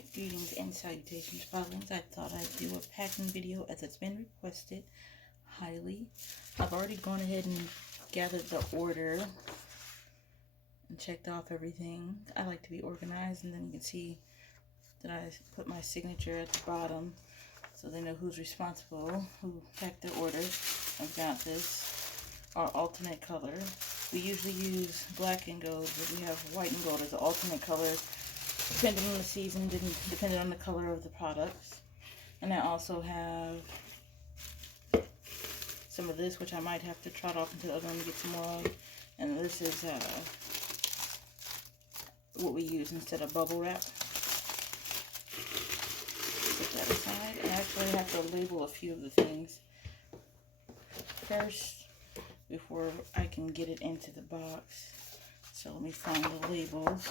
Alright, greetings and salutations, Problems. I thought I'd do a packing video as it's been requested highly. I've already gone ahead and gathered the order and checked off everything. I like to be organized, and then you can see that I put my signature at the bottom so they know who's responsible, who packed the order. I've got this, our alternate color. We usually use black and gold, but we have white and gold as the alternate color, depending on the season, depending on the color of the products. And I also have some of this, which I might have to trot off into the other one to get some more of. And this is what we use instead of bubble wrap. Put that aside. I actually have to label a few of the things first before I can get it into the box. So let me find the labels.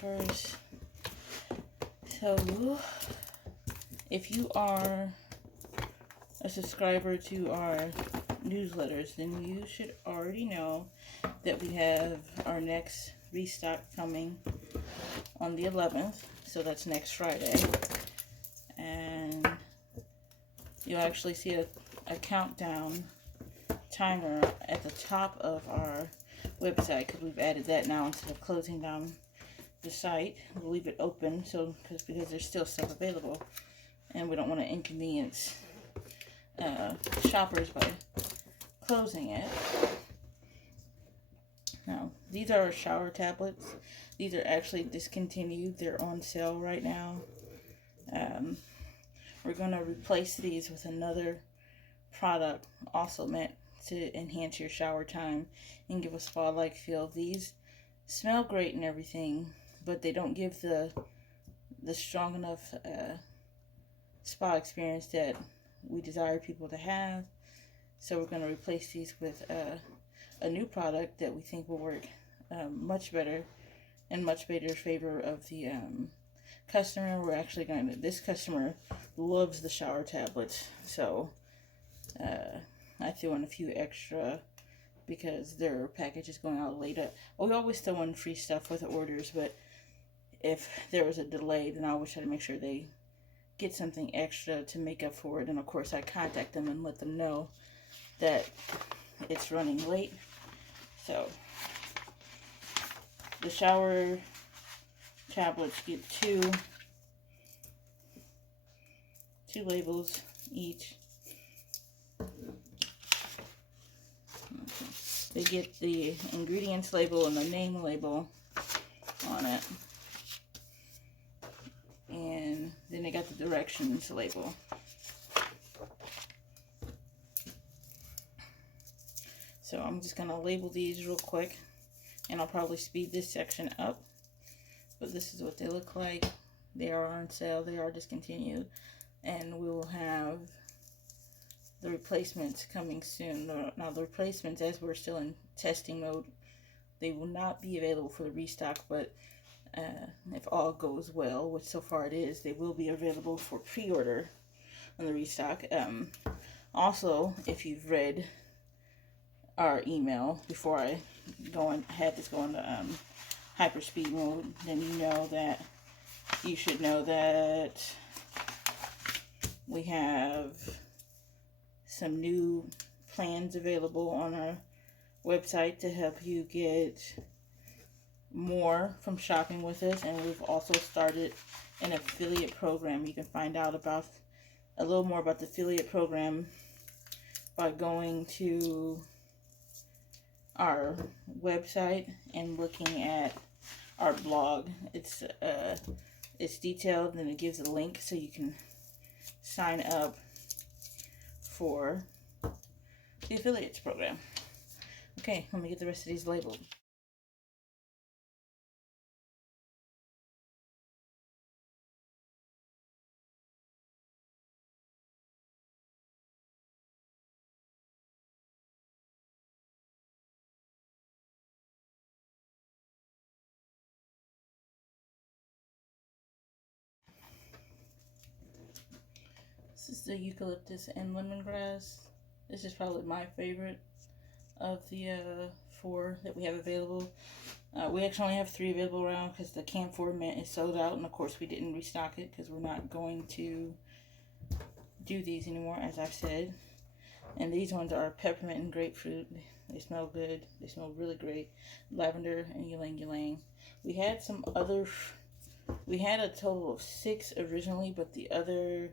First, so if you are a subscriber to our newsletters, then you should already know that we have our next restock coming on the 11th, so that's next Friday, and you'll actually see a countdown timer at the top of our website, because we've added that now instead of closing down the site. We'll leave it open because there's still stuff available, and we don't want to inconvenience shoppers by closing it. Now, these are our shower tablets. These are actually discontinued. They're on sale right now. We're going to replace these with another product also meant to enhance your shower time and give a spa-like feel. These smell great and everything, but they don't give the strong enough spa experience that we desire people to have. So we're going to replace these with a new product that we think will work much better in much better favor of the customer. We're actually going to, this customer loves the shower tablets, so I threw in a few extra because their package is going out later. We always throw in free stuff with the orders, but if there was a delay, then I always try to make sure they get something extra to make up for it. And of course, I contact them and let them know that it's running late. So the shower tablets get two labels each. They get the ingredients label and the name label on it, and then they got the directions label. So I'm just gonna label these real quick, and I'll probably speed this section up, but this is what they look like. They are on sale, they are discontinued, and we will have the replacements coming soon. Now the replacements, as we're still in testing mode, they will not be available for the restock, but if all goes well, which so far it is, they will be available for pre-order on the restock. Also, if you've read our email before I had this go into hyperspeed mode, then you should know that we have some new plans available on our website to help you get more from shopping with us, and we've also started an affiliate program. You can find out about a little more about the affiliate program by going to our website and looking at our blog. It's detailed, and it gives a link so you can sign up for the affiliates program. Okay, let me get the rest of these labeled. This is the eucalyptus and lemongrass. This is probably my favorite of the 4 that we have available. We actually only have 3 available around because the Camphor Mint is sold out, and of course we didn't restock it because we're not going to do these anymore, as I've said. And these ones are peppermint and grapefruit. They smell good. They smell really great. Lavender and ylang ylang. We had some other. We had a total of 6 originally, but the other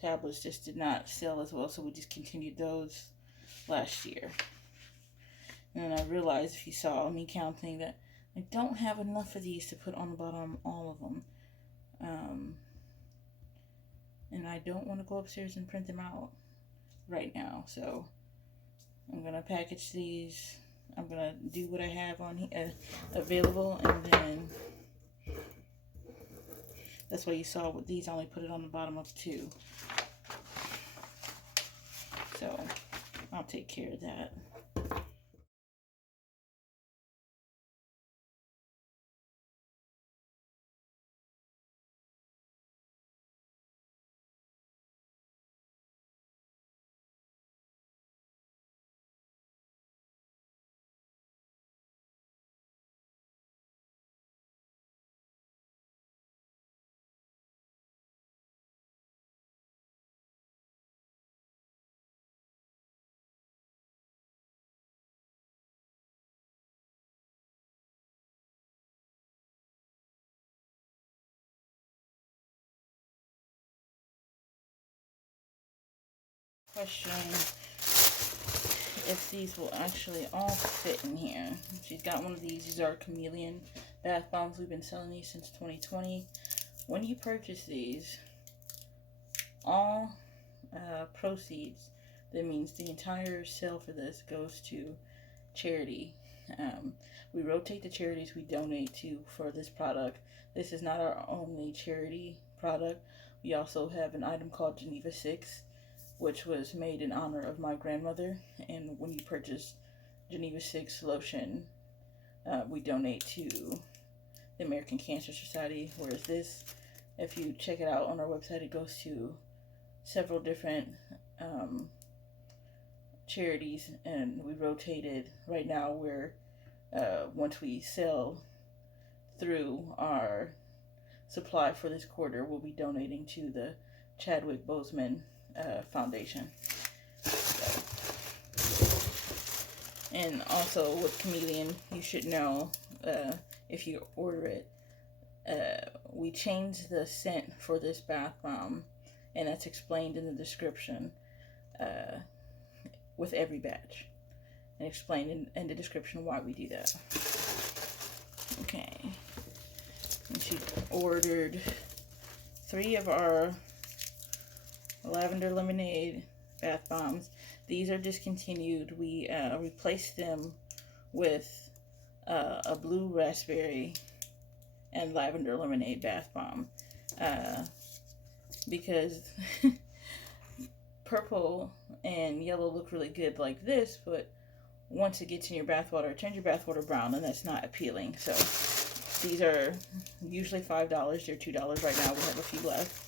tablets just did not sell as well, so we discontinued those last year. And I realized, if you saw me counting, that I don't have enough of these to put on the bottom, all of them. And I don't want to go upstairs and print them out right now, so I'm gonna package these. I'm gonna do what I have on here available, and then that's why you saw with these I only put it on the bottom of 2. So I'll take care of that. Question if these will actually all fit in here. She's got one of these. These are Chameleon bath bombs. We've been selling these since 2020. When you purchase these, all proceeds, that means the entire sale for this, goes to charity. We rotate the charities we donate to for this product. This is not our only charity product. We also have an item called Geneva 6, which was made in honor of my grandmother. And when you purchase Geneva 6 lotion, we donate to the American Cancer Society. Whereas this, if you check it out on our website, it goes to several different charities, and we rotated. Right now, we're once we sell through our supply for this quarter, we'll be donating to the Chadwick Boseman Foundation. So. And also with Chameleon, you should know, if you order it, we changed the scent for this bath bomb, and that's explained in the description with every batch, and explained in the description why we do that. Okay, and she ordered 3 of our lavender lemonade bath bombs. These are discontinued. We replaced them with a blue raspberry and lavender lemonade bath bomb because purple and yellow look really good like this, but once it gets in your bathwater, it turns your bathwater brown, and that's not appealing. So these are usually $5. They're $2 right now. We have a few left.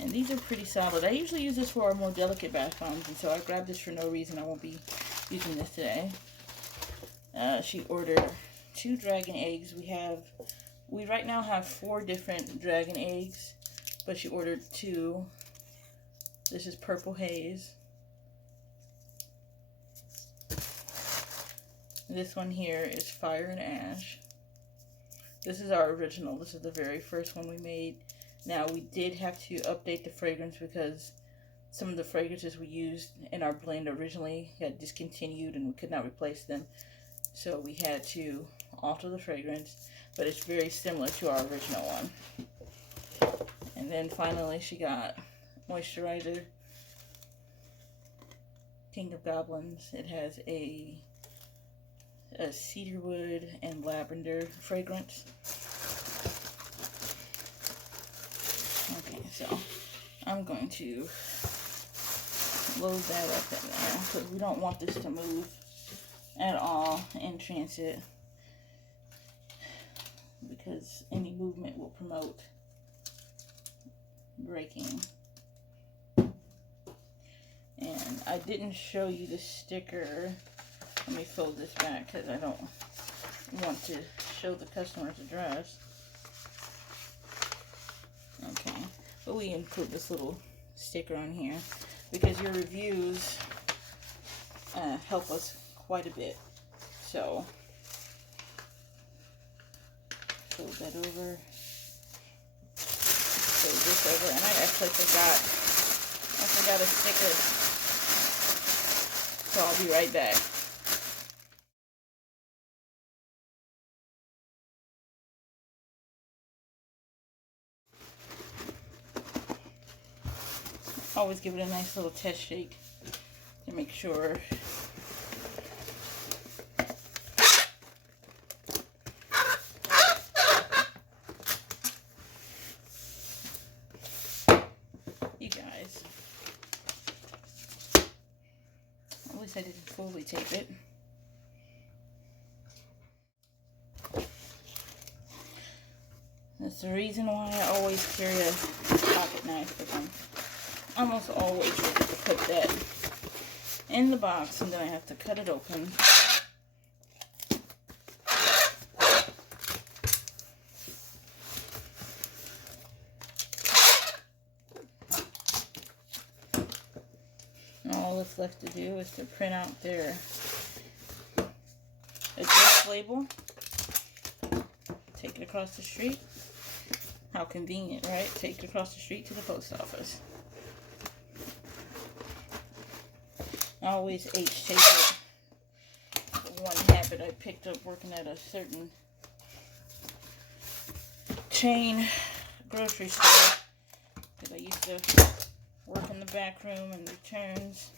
And these are pretty solid. I usually use this for our more delicate bath bombs, and so I grabbed this for no reason. I won't be using this today. She ordered 2 dragon eggs. We right now have 4 different dragon eggs, but she ordered 2. This is Purple Haze. This one here is Fire and Ash. This is our original. This is the very first one we made. Now, we did have to update the fragrance because some of the fragrances we used in our blend originally got discontinued and we could not replace them. So we had to alter the fragrance, but it's very similar to our original one. And then finally she got moisturizer, King of Goblins. It has a cedarwood and lavender fragrance. Okay, so I'm going to load that up in there because we don't want this to move at all in transit, because any movement will promote breaking. And I didn't show you the sticker. Let me fold this back because I don't want to show the customer's address. Okay, but we include this little sticker on here because your reviews help us quite a bit. So fold that over, fold this over, and I actually forgot a sticker, so I'll be right back. Always give it a nice little test shake to make sure. You guys, at least I didn't fully tape it. That's the reason why I always carry a pocket knife, because I'm almost always ready to put that in the box, and then I have to cut it open. And all that's left to do is to print out their address label, take it across the street. How convenient, right? Take it across the street to the post office. I always H-tape it. One habit I picked up working at a certain chain grocery store, because I used to work in the back room and returns.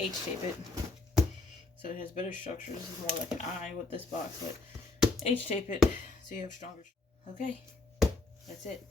H-tape it so it has better structure. This is more like an eye with this box, but H-tape it so you have stronger. Okay, that's it.